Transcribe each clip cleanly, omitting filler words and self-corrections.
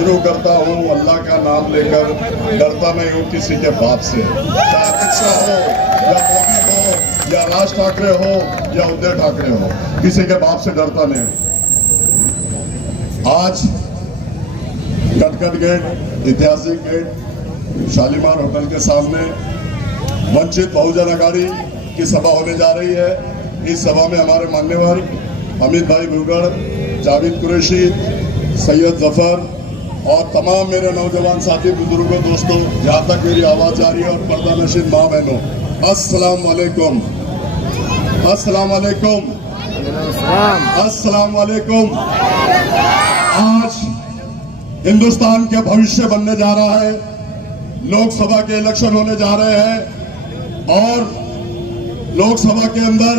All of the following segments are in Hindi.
शुरू करता हूँ अल्लाह का नाम लेकर। डरता नहीं हूँ किसी के बाप से, या अमित शाह हो या मोदी हो या राज ठाकरे हो या उद्धव ठाकरे हो, किसी के बाप से डरता नहीं हूँ। आज कटकट गेट, ऐतिहासिक गेट, शालीमार होटल के सामने वंचित बहुजन अघाड़ी की सभा होने जा रही है। इस सभा में हमारे मान्यवर अमित भाई भुगड़, जावेद कुरैशी, सैयद जफर और तमाम मेरे नौजवान साथी, बुजुर्गों, दोस्तों, जहाँ तक मेरी आवाज जा रही है, और पर्दा नशीन माँ बहनों, अस्सलाम वालेकुम, अस्सलाम वालेकुम, अस्सलाम वालेकुम। आज हिंदुस्तान के भविष्य बनने जा रहा है, लोकसभा के इलेक्शन होने जा रहे हैं और लोकसभा के अंदर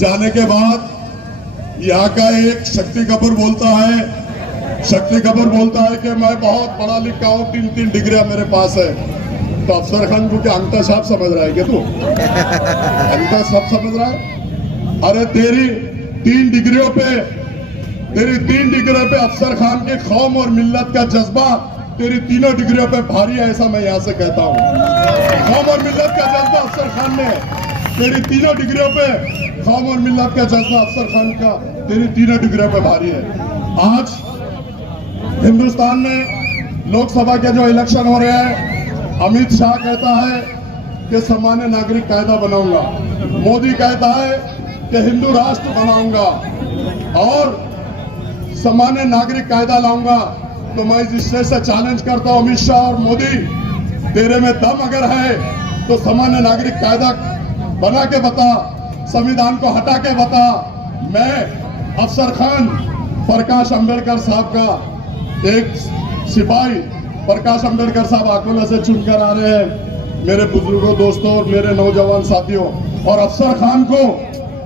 जाने के बाद यहाँ का एक शक्ति कपूर बोलता है कि मैं बहुत पढ़ा लिखा हूँ, 3 डिग्रियां मेरे पास है। तो अफसर खान को क्या अंगठा छाप समझ रहा है क्या तू? अंगठा छाप समझ रहा है? अरे तेरी 3 डिग्रियों पे अफसर खान के कौम और मिल्लत का जज्बा तेरी 3 डिग्रियों पे भारी है, ऐसा मैं यहाँ से कहता हूँ। कौम और मिल्लत का जज्बा अफसर खान ने तेरी 3 डिग्रियों पे, कौम और मिल्लत का जज्बा अफसर खान का तेरी 3 डिग्रियों पे भारी है। आज हिंदुस्तान में लोकसभा के जो इलेक्शन हो रहे हैं, अमित शाह कहता है कि सामान्य नागरिक कायदा बनाऊंगा, मोदी कहता है कि हिंदू राष्ट्र बनाऊंगा और सामान्य नागरिक कायदा लाऊंगा। तो मैं इस विषय से चैलेंज करता हूं, अमित शाह और मोदी, तेरे में दम अगर है तो सामान्य नागरिक कायदा बना के बता, संविधान को हटा के बता। मैं अफसर खान प्रकाश अंबेडकर साहब का एक सिपाही, प्रकाश अंबेडकर साहब अकोला से चुनकर आ रहे हैं, मेरे बुजुर्गों, दोस्तों और मेरे नौजवान साथियों। और अफसर खान को,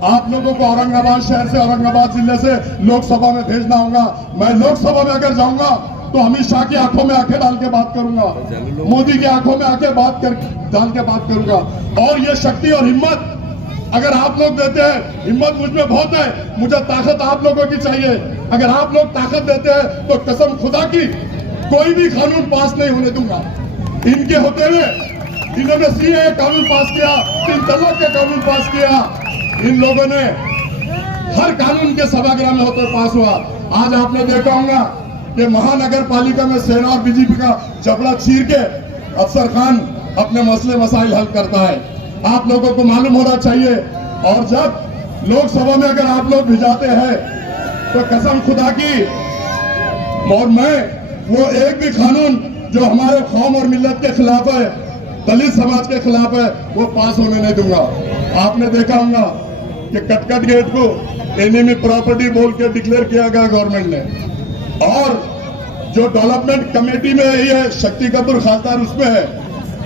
आप लोगों को औरंगाबाद शहर से, औरंगाबाद जिले से लोकसभा में भेजना होगा। मैं लोकसभा में अगर जाऊंगा तो अमित शाह की आंखों में आंखें डाल के बात करूंगा, मोदी की आंखों में आंखें डाल के बात करूंगा। और ये शक्ति और हिम्मत अगर आप लोग देते हैं, हिम्मत मुझ में बहुत है, मुझे ताकत आप लोगों की चाहिए। अगर आप लोग ताकत देते हैं तो कसम खुदा की कोई भी कानून पास नहीं होने दूंगा। इनके होते हुए इन्होंने सीए कानून पास किया, 3 तलाक का कानून पास किया, इन लोगों ने हर कानून के सभागृह में होकर पास हुआ। आज आपने देखा होगा कि महानगर पालिका में सेना और बीजेपी का जबड़ा चीर के अफसर खान अपने मसले मसाइल हल करता है। आप लोगों को मालूम होना चाहिए। और जब लोकसभा में अगर आप लोग भिजाते हैं तो कसम खुदा की, और मैं वो एक भी कानून जो हमारे कौम और मिल्लत के खिलाफ है, दलित समाज के खिलाफ है, वो पास होने नहीं दूंगा। आपने देखा होगा कि कटकट गेट को एनिमी प्रॉपर्टी बोल के डिक्लेयर किया गया गवर्नमेंट ने, और जो डेवलपमेंट कमेटी में ये शक्ति कपूर खासदार उसमें है,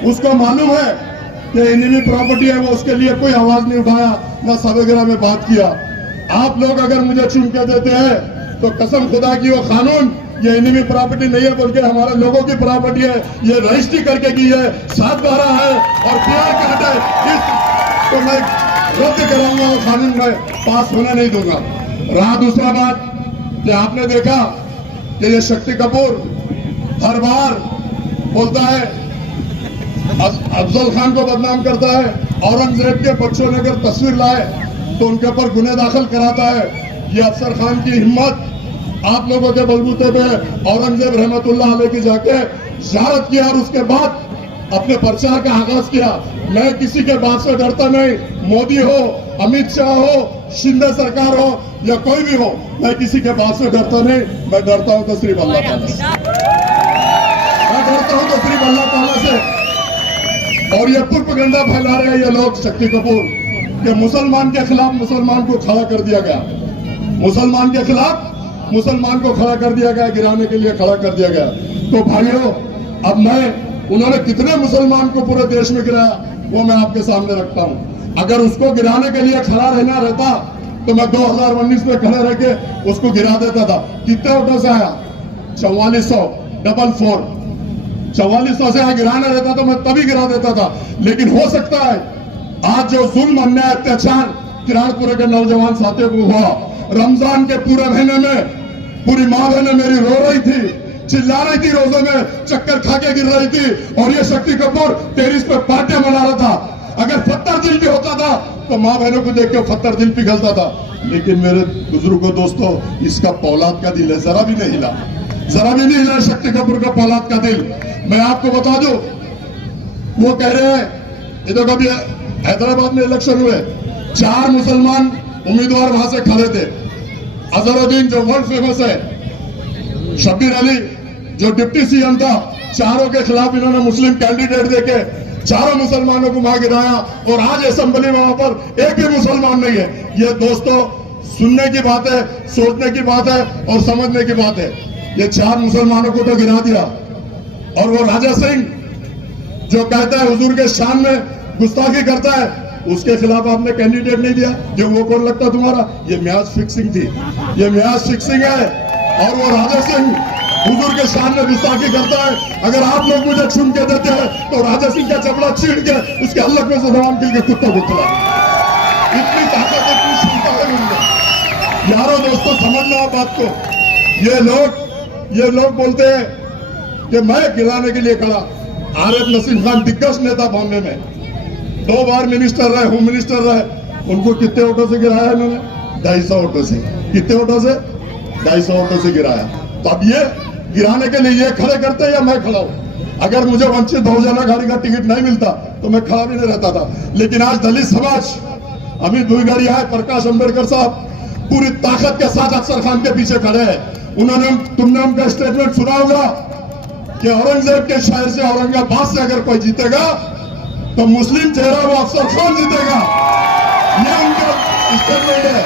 उसको मालूम है कि एनिमी प्रॉपर्टी है, वो उसके लिए कोई आवाज नहीं उठाया, ना सभागृह में बात किया। आप लोग अगर मुझे चुन के देते हैं तो कसम खुदा की वो कानून, ये एनिमी प्रॉपर्टी नहीं है बल्कि हमारे लोगों की प्रॉपर्टी है, ये रजिस्ट्री करके की है, 7/12 है और PR कार्ड है, तो मैं रद्द कराऊंगा, वो कानून में पास होने नहीं दूंगा। रहा दूसरा बात कि आपने देखा कि ये शक्ति कपूर हर बार बोलता है, अफजल खान को बदनाम करता है, औरंगजेब के बच्चों ने अगर तस्वीर लाए तो उनके ऊपर गुने दाखिल कराता है। ये अफसर खान की हिम्मत आप लोगों के बलबूते पे औरंगजेब रहमतुल्लाह अलैह की जाके ज़ियारत किया और उसके बाद अपने प्रचार का आगाज किया। मैं किसी के बात से डरता नहीं, मोदी हो, अमित शाह हो, शिंदे सरकार हो या कोई भी हो, मैं किसी के बात से डरता नहीं। मैं डरता हूं तो सिर्फ अल्लाह ताला से, मैं डरता हूं तो सिर्फ अल्लाह ताला से। और ये प्रोपेगेंडा फैला रहे हैं ये लोग, शक्ति कपूर, कि मुसलमान के खिलाफ मुसलमान को खड़ा कर दिया गया, मुसलमान के खिलाफ मुसलमान को खड़ा कर दिया गया, गिराने के लिए खड़ा कर दिया गया। तो भाइयों, अब उन्होंने कितने मुसलमान को पूरे देश में गिराया वो मैं आपके सामने रखता हूं। अगर उसको गिराने के लिए खड़ा रहना रहता तो मैं 2019 में खड़े रह के उसको गिरा देता था। कितने वोटों से आया? 4400, 4400 से गिराना रहता तो मैं तभी गिरा देता था। लेकिन हो सकता है आज जो जुल्म, अन्याय, अत्याचार किराड़पुरे के नौजवान साथियों को हुआ, रमजान के पूरे महीने में पूरी माँ बहनें मेरी रो रही थी चिल्ला रही थी, रोजे में चक्कर खा के गिर रही थी, और ये शक्ति कपूर टेरिस पे पार्टियां मना रहा था। अगर फत्तर दिल भी होता था तो माँ बहनों को देख के फत्तर दिल पिघलता था। लेकिन मेरे बुजुर्गों दोस्तों, इसका पौलाद का दिल है, जरा भी नहीं हिला, जरा भी नहीं हिला शक्ति कपूर का पौलाद का दिल। मैं आपको बता दूं, वो कह रहे हैं, ये तो कभी हैदराबाद में इलेक्शन हुए, 4 मुसलमान उम्मीदवार वहां से खड़े थे। अजहरुद्दीन जो वर्ल्ड फेमस है, शब्बीर अली जो डिप्टी सीएम था, चारों के खिलाफ इन्होंने मुस्लिम कैंडिडेट देके चारों मुसलमानों को वहां गिराया, और आज असेंबली में वहां पर एक भी मुसलमान नहीं है। ये दोस्तों सुनने की बात है, सोचने की बात है और समझने की बात है। ये 4 मुसलमानों को तो गिरा दिया, और वो राजा सिंह जो कहता है हुजूर के शान में गुस्ताखी करता है, उसके खिलाफ आपने कैंडिडेट नहीं दिया। जो वो कौन लगता तुम्हारा? ये म्याज फिक्सिंग थी, ये म्याज फिक्सिंग है। और वो राजा सिंह हुजूर के शान में गुस्ताखी करता है। अगर आप लोग मुझे चुन के देते हैं तो राजा सिंह का चपड़ा छीन के उसके हल्क में से जवान किल के कुत्ता को खिला। इतनी ताकत, इतनी क्षमता है उनमें। यारों दोस्तों, समझना आप बात को। ये लोग बोलते हैं कि मैं गिराने के लिए खड़ा। आरिफ नसीम खान दिग्गज नेता बॉम्बे में, 2 बार मिनिस्टर रहे, होम मिनिस्टर रहे। उनको कितने वोटों से गिराया इन्होंने? 250 वोटों से। कितने वोटों से? 250 वोटों से गिराया। तो अब ये गिराने के लिए ये खड़े करते हैं या मैं खड़ा हूं? अगर मुझे वंचित बहुजन आघाड़ी का टिकट नहीं मिलता तो मैं खड़ा भी नहीं रहता था। लेकिन आज दलित समाज, अमित भुईगड़िया है, प्रकाश अंबेडकर साहब पूरी ताकत के साथ अफसर खान के पीछे खड़े हैं। तुमने उनका स्टेटमेंट सुना होगा कि औरंगजेब के शहर से, औरंगाबाद से अगर कोई जीतेगा तो मुस्लिम चेहरा वो अफसर खान जीतेगा। ये उनका स्टेटमेंट है।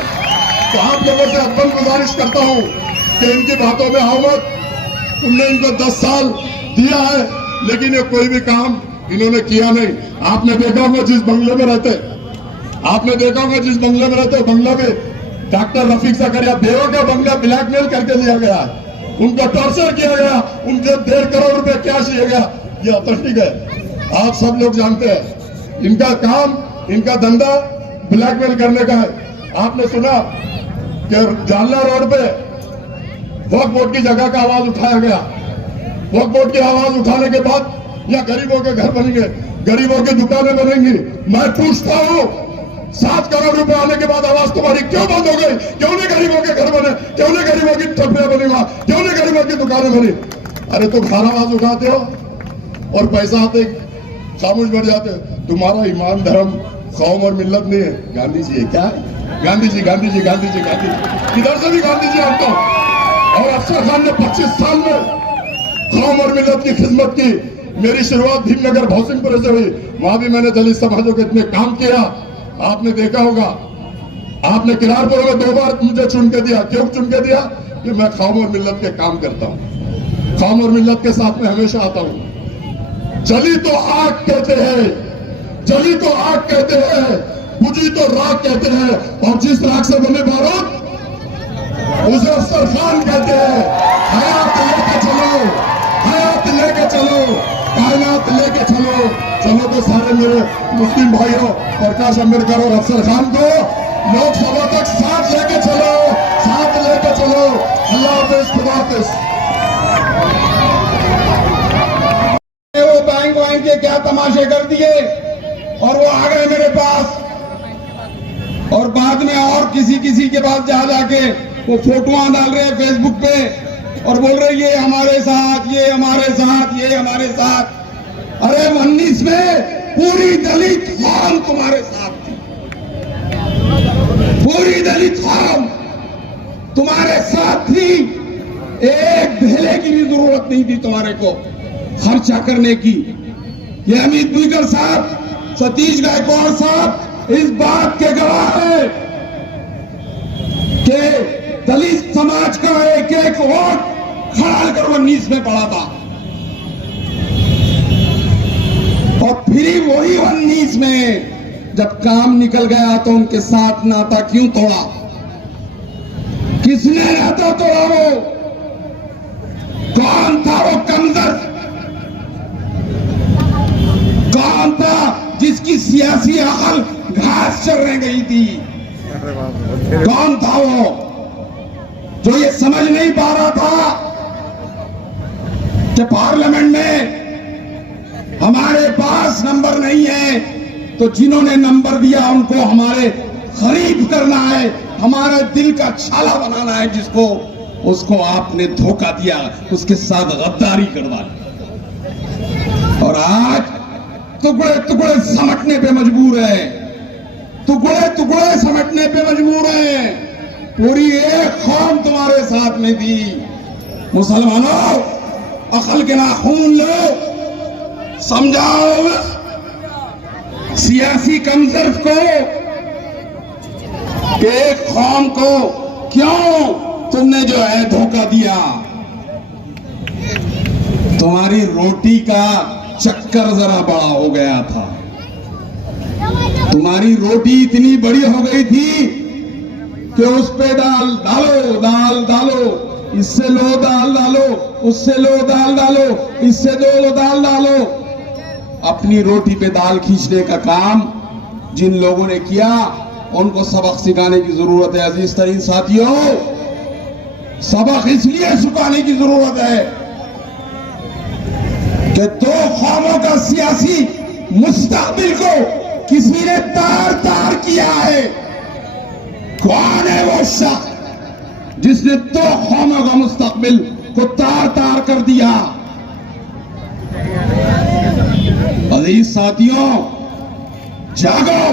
तो आप लोगों से अब्बन गुजारिश करता हूं कि इनकी बातों में आओ मत। तुमने इनको 10 साल दिया है, लेकिन ये कोई भी काम इन्होंने किया नहीं। आपने देखा होगा जिस बंगले में रहते, बंगला में डॉक्टर रफीक ज़करिया बेवा का बंगला ब्लैकमेल करके लिया गया, उनको टॉर्चर किया गया, उनके 1.5 करोड़ रुपए कैश लिया गया। ये ऑथेंटिक है, आप सब लोग जानते हैं। इनका काम, इनका धंधा ब्लैकमेल करने का है। आपने सुना कि जालना रोड पे वक्फ बोर्ड की जगह का आवाज उठाया गया। वक्फ बोर्ड की आवाज उठाने के बाद या गरीबों के घर बनेंगे, गरीबों की दुकानें बनेंगी। मैं पूछता हूं, 7 करोड़ रुपए आने के बाद आवाज तुम्हारी क्यों बंद हो गई? क्यों नहीं गरीबों के घर बने? क्यों नहीं गरीबों की टपरियां बनी वहां? क्यों नहीं गरीबों की दुकानें बनी? अरे तुम घर आवाज उठाते हो और पैसा आते खामोश बैठ जाते हो। तुम्हारा ईमान, धर्म, कौम और मिल्लत नहीं है। गांधी जी है क्या? गांधी जी किधर से भी गांधी जी आता हूं। और अफसर खान ने 25 साल में कौम और मिल्लत की खिदमत की। मेरी शुरुआत भीमनगर भौसिंगपुर से हुई, वहां भी मैंने दलित समाजों के इतने काम किया। आपने देखा होगा, आपने किरारपुर में 2 बार मुझे चुन के दिया। क्यों चुन के दिया? कि मैं कौम और मिल्लत के काम करता हूं, कौम और मिल्लत के साथ में हमेशा आता हूं। जली तो आग कहते हैं, जली तो आग कहते हैं, बुझी तो राख कहते हैं, और जिस राख से बने बारूद उसे अफसर खान कहते हैं। हयात लेके चलो, हयात लेके चलो, कायनात लेके चलो। चलो तो सारे मेरे मुस्लिम भाइयों, प्रकाश अंबेडकर और अफसर खान को लोकसभा तक साथ लेके चलो, साथ लेके चलो। अल्लाह हाफिज, खुदा हाफिज। वो बैंक के क्या तमाशे कर दिए, और वो आ गए मेरे पास, और बाद में और किसी के पास जा जाके वो फोटोआं डाल रहे हैं फेसबुक पे और बोल रहे ये हमारे साथ, ये हमारे साथ, ये हमारे साथ। अरे 19 में पूरी दलित कौम तुम्हारे साथ थी, पूरी दलित कौम तुम्हारे साथ थी। एक भेले की भी जरूरत नहीं थी तुम्हारे को खर्चा करने की। ये अमित भुईगड़ साहब, सतीश गायकवाड़ साहब इस बात के गवाह है कि दलित समाज का एक वोट खड़ा कर 19 में पड़ा था, और फिर वही 19 में जब काम निकल गया तो उनके साथ नाता क्यों तोड़ा? किसने नाता तोड़ा? वो कौन था? वो कमजोर कौन था जिसकी सियासी अकल घास चढ़ने गई थी? कौन था वो जो ये समझ नहीं पा रहा था कि पार्लियामेंट में हमारे पास नंबर नहीं है, तो जिन्होंने नंबर दिया उनको हमारे खरीद करना है, हमारे दिल का छाला बनाना है, जिसको उसको आपने धोखा दिया, उसके साथ गद्दारी करवा ली और आज टुकड़े टुकड़े समेटने पे मजबूर है, टुकड़े टुकड़े समेटने पे मजबूर है। पूरी एक कौम तुम्हारे साथ में थी। मुसलमानों, अकल के नाखून लो, समझाओ सियासी कमजोर को कि एक कौम को क्यों तुमने जो है धोखा दिया। तुम्हारी रोटी का चक्कर जरा बड़ा हो गया था, तुम्हारी रोटी इतनी बड़ी हो गई थी कि उस पे दाल डालो, दाल डालो, इससे लो दाल डालो, उससे लो दाल डालो, इससे लो दाल डालो। अपनी रोटी पे दाल खींचने का काम जिन लोगों ने किया उनको सबक सिखाने की जरूरत है। अजीज तरीन साथियों, सबक इसलिए सिखाने की जरूरत है कि दो कौमों का सियासी मुस्तकबिल को किसी ने तार तार किया है। कौन है वो शख्स जिसने दो कौमों का मुस्तकबिल को तार तार कर दिया? अजीज साथियों, जागो,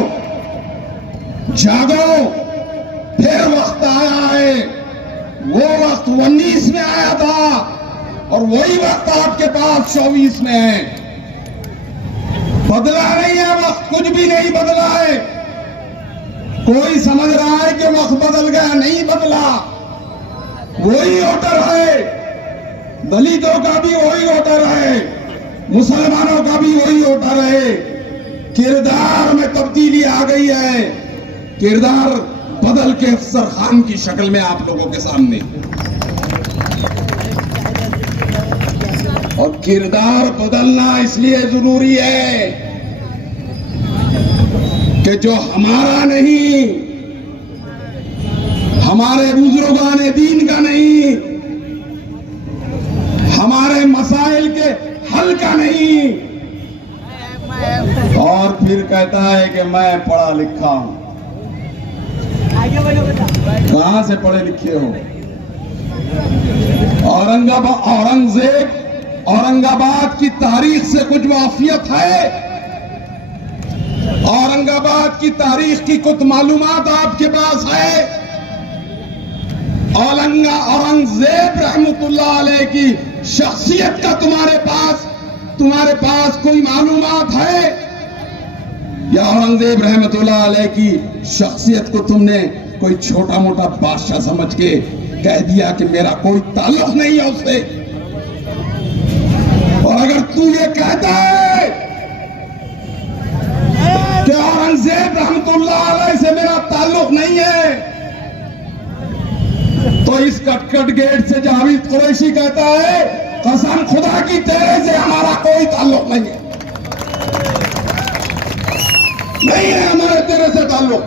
जागो, फिर वक्त आया है। वो वक्त 19 में आया था और वही वक्त आपके पास 24 में है। बदला नहीं है वक्त, कुछ भी नहीं बदला है। कोई समझ रहा है कि वक्त बदल गया, नहीं बदला। वही वोटर है, दलितों का भी वही वोटर है, मुसलमानों का भी वही वोटर है। किरदार में तब्दीली आ गई है, किरदार बदल के अफसर खान की शक्ल में आप लोगों के सामने। और किरदार बदलना इसलिए जरूरी है कि जो हमारा नहीं, हमारे बुजुर्गान दीन का नहीं, हमारे मसाइल के हल का नहीं, और फिर कहता है कि मैं पढ़ा लिखा हूं। कहां से पढ़े लिखे हो? औरंगाबाद की तारीख से कुछ वाफियत है? औरंगाबाद की तारीख की कुछ मालूमात आपके पास है? औरंगजेब रहमतुल्लाह अलैह की शख्सियत का तुम्हारे पास कोई मालूमात है? या औरंगजेब रहमतुल्लाह अलैह की शख्सियत को तुमने कोई छोटा मोटा बादशाह समझ के कह दिया कि मेरा कोई ताल्लुक नहीं है उससे? और अगर तू ये कहता है कि औरंगजेब रहमतुल्लाह अलैह से मेरा ताल्लुक नहीं है, तो इस कटकट गेट से जावेद कुरैशी कहता है कसम खुदा की तेरे से हमारा कोई ताल्लुक नहीं है, नहीं है हमारे तेरे से ताल्लुक।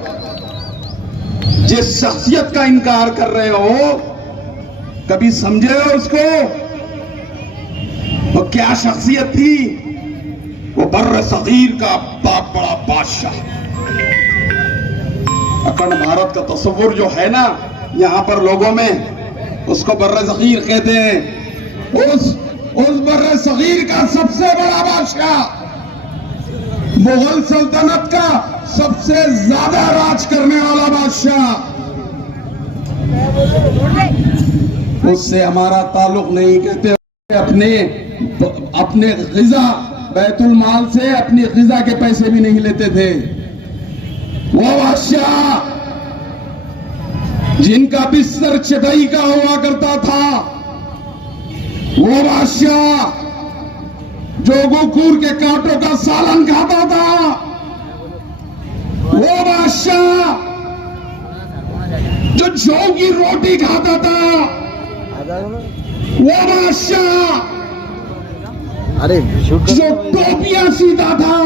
जिस शख्सियत का इनकार कर रहे हो, कभी समझे हो उसको? वो क्या शख्सियत थी? वो बर्र सगीर का बहुत बड़ा बादशाह। अखंड भारत का तस्वुर जो है ना यहां पर लोगों में, उसको बर्र सगीर कहते हैं। उस बर्र सगीर का सबसे बड़ा बादशाह, मुगल सल्तनत का सबसे ज्यादा राज करने वाला बादशाह, उससे हमारा ताल्लुक नहीं। कहते अपने गिजा बैतुल माल से अपनी गिजा के पैसे भी नहीं लेते थे। वो बादशाह जिनका बिस्तर चटाई का हुआ करता था, वो बादशाह जो गोखूर के कांटों का सालन खाता था, वो बादशाह जो जौ की रोटी खाता था, वो बादशाह जो टोपियां सीता था,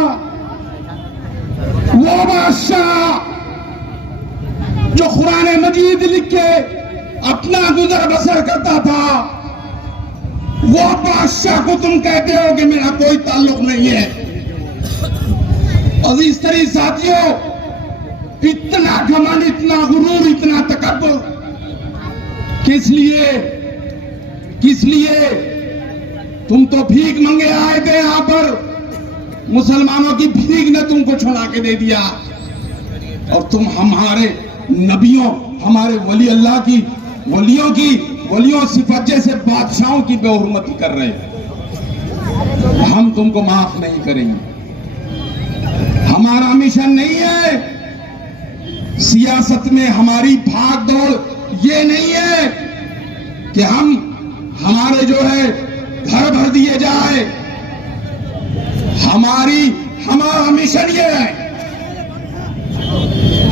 वो बादशाह जो कुरान मजीद लिख के अपना गुजर बसर करता था, वो बादशाह को तुम कहते हो कि मेरा कोई ताल्लुक नहीं है। अजीज तरीन साथियों, इतना घमंड, इतना गुरूर, इतना तकब्बुर किस लिए? किस लिए? तुम तो भीख मंगे आए थे यहां पर, मुसलमानों की भीख ने तुमको छुड़ा के दे दिया, और तुम हमारे नबियों, हमारे वली अल्लाह की, वलियों सिफत जैसे बादशाहों की बेहुरमती कर रहे हैं। हम तुमको माफ नहीं करेंगे। हमारा मिशन नहीं है सियासत में हमारी भाग दौड़, ये नहीं है कि हमारे जो है घर भर दिए जाए। हमारा मिशन ये है,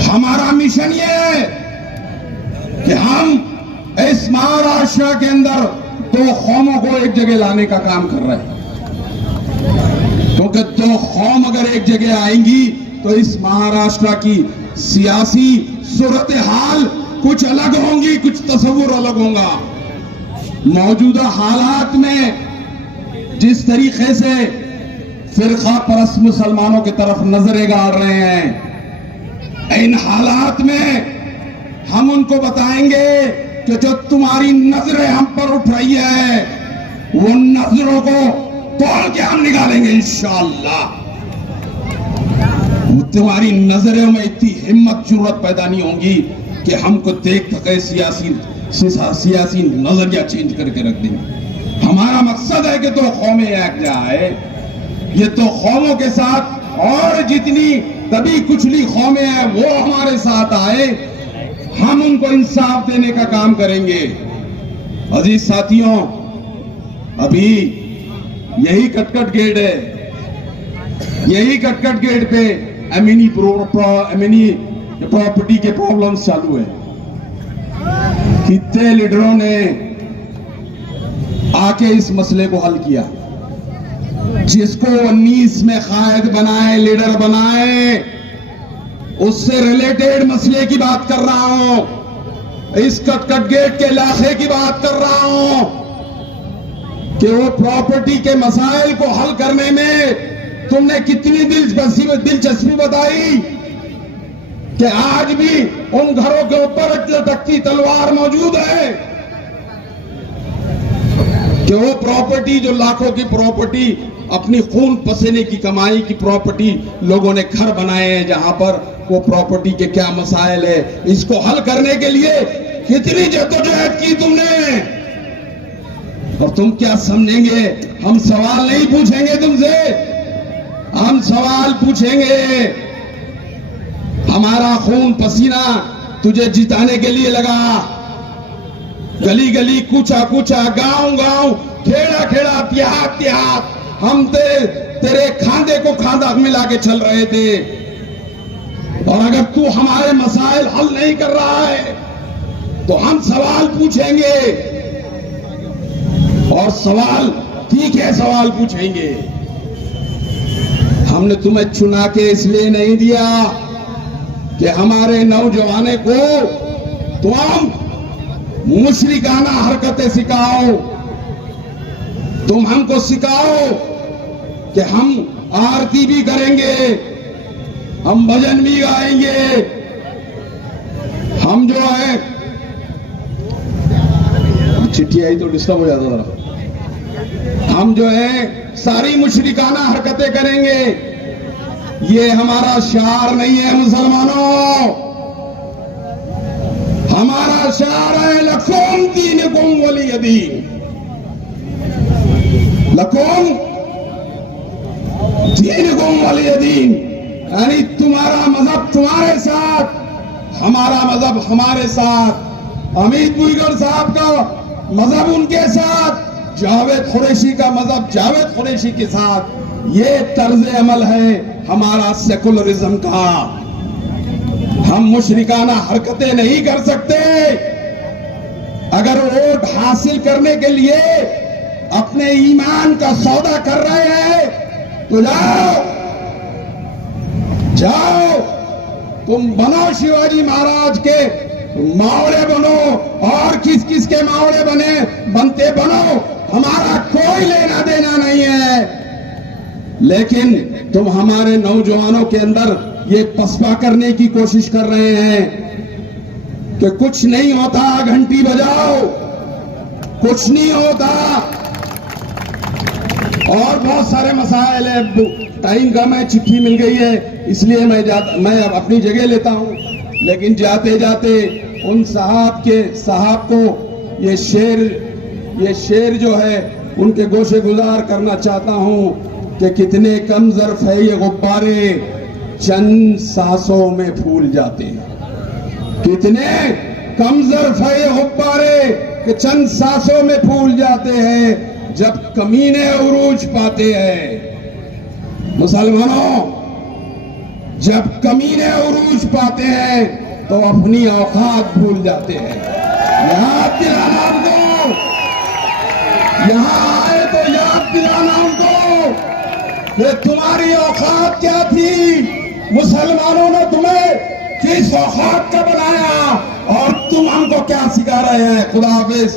हमारा मिशन ये है कि हम इस महाराष्ट्र के अंदर दो कौमों को एक जगह लाने का काम कर रहे हैं, क्योंकि दो कौम अगर एक जगह आएंगी तो इस महाराष्ट्र की सियासी सूरत हाल कुछ अलग होंगी, कुछ तस्वुर अलग होगा। मौजूदा हालात में जिस तरीके से फिरका परस्त मुसलमानों की तरफ नजरें गाड़ रहे हैं, इन हालात में हम उनको बताएंगे कि जो तुम्हारी नजरें हम पर उठ रही है, वो नजरों को तोड़ के हम निकालेंगे इंशाअल्लाह। तुम्हारी नजरों में इतनी हिम्मत जरूरत पैदा नहीं होगी कि हमको देख सके सियासी नजरिया चेंज करके रख देंगे। हमारा मकसद है कि दो कौमें एक जाए, ये दो कौमों के साथ और जितनी दबी कुचली कौमें हैं वो हमारे साथ आए, हम उनको इंसाफ देने का काम करेंगे। अजीज साथियों, अभी यही कटकट गेट है, यही कटकट गेट पे एमिनी प्रॉपर्टी के प्रॉब्लम्स चालू है। कितने लीडरों ने आके इस मसले को हल किया। जिसको 19 में कायद बनाए, लीडर बनाए, उससे रिलेटेड मसले की बात कर रहा हूं। इस कटकट गेट के इलाके की बात कर रहा हूं कि वो प्रॉपर्टी के मसाइल को हल करने में तुमने कितनी दिलचस्पी बताई कि आज भी उन घरों के ऊपर लटकती तलवार मौजूद है कि वो प्रॉपर्टी, जो लाखों की प्रॉपर्टी, अपनी खून पसीने की कमाई की प्रॉपर्टी, लोगों ने घर बनाए हैं जहां पर वो प्रॉपर्टी के क्या मसाइल है, इसको हल करने के लिए कितनी जद्दोजहद की तुमने। और तुम क्या समझेंगे, हम सवाल नहीं पूछेंगे तुमसे, हम सवाल पूछेंगे। हमारा खून पसीना तुझे जिताने के लिए लगा, गली गली, कूचा कूचा, गांव गांव, खेड़ा खेड़ा, देहात देहात, हम तेरे खांधे को खांधा मिला के चल रहे थे। और अगर तू हमारे मसाइल हल नहीं कर रहा है तो हम सवाल पूछेंगे, और सवाल ठीक है, सवाल पूछेंगे। हमने तुम्हें चुना के इसलिए नहीं दिया कि हमारे नौजवानों को तुम मुशरिकाना हरकतें सिखाओ, तुम हमको सिखाओ कि हम आरती भी करेंगे, हम भजन भी गाएंगे, हम जो है, चिट्ठी आई तो डिस्टर्ब हो जाता था, हम जो है सारी मुशरिकाना हरकतें करेंगे। ये हमारा शार नहीं है मुसलमानों, हमारा शार है लकुम दीनुकुम वलिय दीन। लकुम दीनुकुम वलिय दीन, यानी तुम्हारा मजहब तुम्हारे साथ, हमारा मजहब हमारे साथ। अमित बुईगर साहब का मजहब उनके साथ, जावेद कुरैशी का मजहब जावेद कुरैशी के साथ। ये तर्ज अमल है हमारा सेकुलरिज्म का। हम मुशरिकाना हरकतें नहीं कर सकते। अगर वोट हासिल करने के लिए अपने ईमान का सौदा कर रहे हैं तो जाओ, तुम बनो शिवाजी महाराज के मावड़े बनो, और किस किस के मावड़े बनते बनो, हमारा लेकिन तुम हमारे नौजवानों के अंदर ये पसपा करने की कोशिश कर रहे हैं कि कुछ नहीं होता, घंटी बजाओ, कुछ नहीं होता। और बहुत सारे मसाइल है, टाइम कम है, चिट्ठी मिल गई है, इसलिए मैं अब अपनी जगह लेता हूं। लेकिन जाते जाते उन साहब को ये शेर जो है उनके गोशे गुजार करना चाहता हूं कि कितने कम ज़र्फ है ये गुब्बारे, चंद सांसों में फूल जाते हैं। कितने कम ज़र्फ है ये गुब्बारे कि चंद सांसों में फूल जाते हैं। जब कमीने उरूज पाते हैं मुसलमानों, जब कमीने उरूज पाते हैं तो अपनी औकात भूल जाते हैं। याद दिलाना उनको, यहां आए तो याद दिलाना उनको कि तुम्हारी औकात क्या थी, मुसलमानों ने तुम्हें किस औकात का बनाया और तुम हमको क्या सिखा रहे हैं। खुदा हाफिज।